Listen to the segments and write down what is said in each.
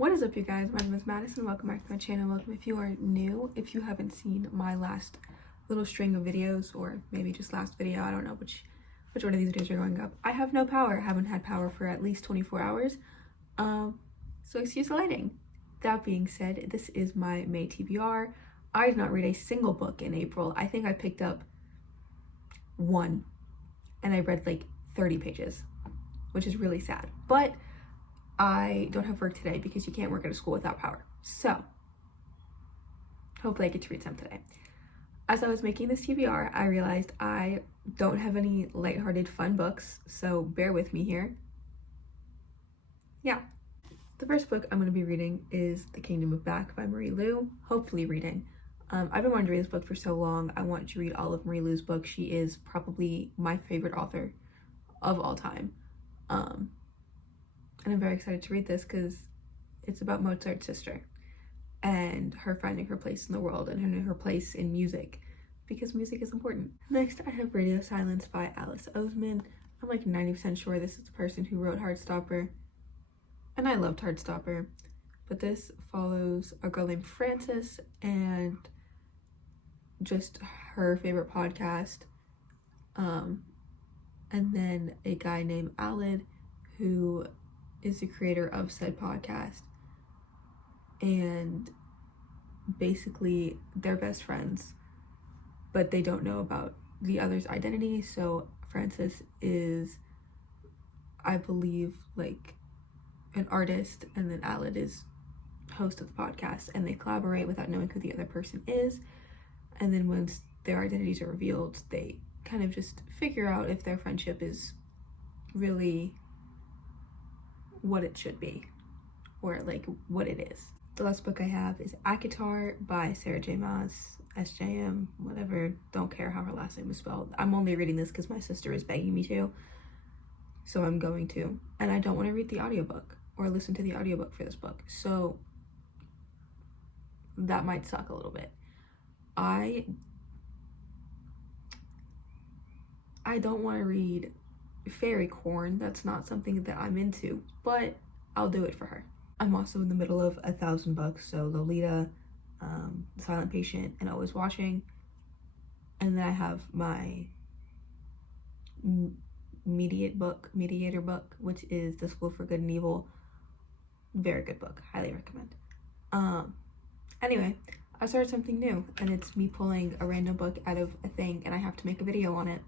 What is up, you guys? My name is Madison. Welcome back to my channel. Welcome if you are new. If you haven't seen my last little string of videos, or maybe just last video, I don't know which one of these videos are going up. I have no power. I haven't had power for at least 24 hours. So excuse the lighting. That being said, this is my May TBR. I did not read a single book in April. I think I picked up one and I read like 30 pages, which is really sad. But I don't have work today because you can't work at a school without power. So hopefully I get to read some today. As I was making this TBR, I realized I don't have any lighthearted fun books, so bear with me here. Yeah. The first book I'm going to be reading is The Kingdom of Back by Marie Lu. Hopefully reading. I've been wanting to read this book for so long. I want to read all of Marie Lu's books. She is probably my favorite author of all time. And I'm very excited to read this because it's about Mozart's sister and her finding her place in the world and her place in music, because music is important. Next, I have Radio Silence by Alice Oseman. I'm like 90% sure this is the person who wrote Heartstopper, and I loved Heartstopper, but this follows a girl named Frances and just her favorite podcast, and then a guy named Aled who is the creator of said podcast, and basically they're best friends, but they don't know about the other's identity. So Frances is, I believe, like an artist, and then Aled is host of the podcast, and they collaborate without knowing who the other person is. And then once their identities are revealed, they kind of just figure out if their friendship is really what it should be, or like what it is. The last book I have is Akatar by Sarah J Maas, SJM, whatever, don't care how her last name is spelled. I'm only reading this because my sister is begging me to, so I'm going to, and I don't want to read the audiobook or listen to the audiobook for this book, so that might suck a little bit. I don't want to read fairy corn. That's not something that I'm into, but I'll do it for her. I'm also in the middle of 1,000 books, so Lolita, Silent Patient, and Always Watching. And then I have my mediator book, which is The School for Good and Evil. Very good book, highly recommend. Anyway, I started something new, and it's me pulling a random book out of a thing, and I have to make a video on it.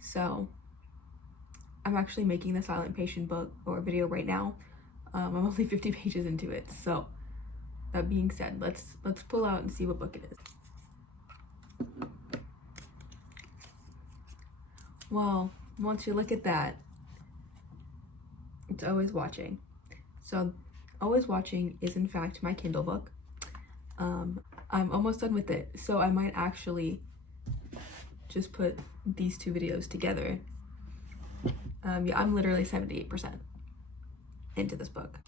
So I'm actually making the Silent Patient book or video right now. I'm only 50 pages into it, so that being said, let's pull out and see what book it is. Well, once you look at that, it's Always Watching. So Always Watching is in fact my Kindle book. I'm almost done with it, so I might actually just put these two videos together. Yeah, I'm literally 78% into this book.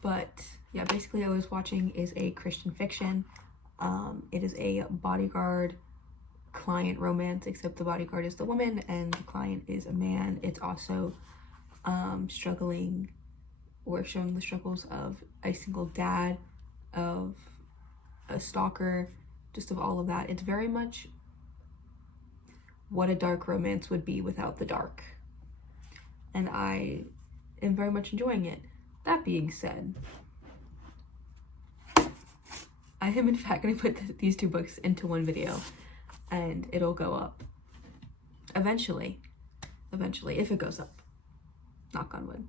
But yeah, basically Always Watching is a Christian fiction. It is a bodyguard client romance, except the bodyguard is the woman and the client is a man. It's also struggling, or showing the struggles of a single dad, of a stalker, just of all of that. It's very much what a dark romance would be without the dark, and I am very much enjoying it. That being said, I am in fact going to put these two books into one video, and it'll go up eventually, if it goes up. Knock on wood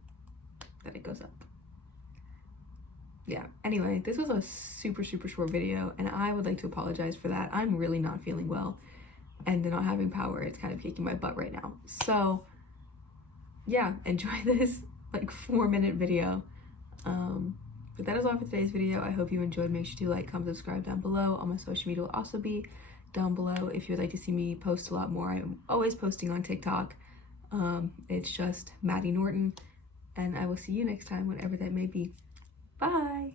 that it goes up. Yeah, anyway, this was a super short video, and I would like to apologize for that. I'm really not feeling well, and not having power, it's kind of kicking my butt right now. So yeah, enjoy this like 4-minute video. But that is all for today's video. I hope you enjoyed. Make sure to like, comment, subscribe down below. All my social media will also be down below if you would like to see me post a lot more. I'm always posting on TikTok. It's just Maddie Norton, and I will see you next time, whatever that may be. Bye.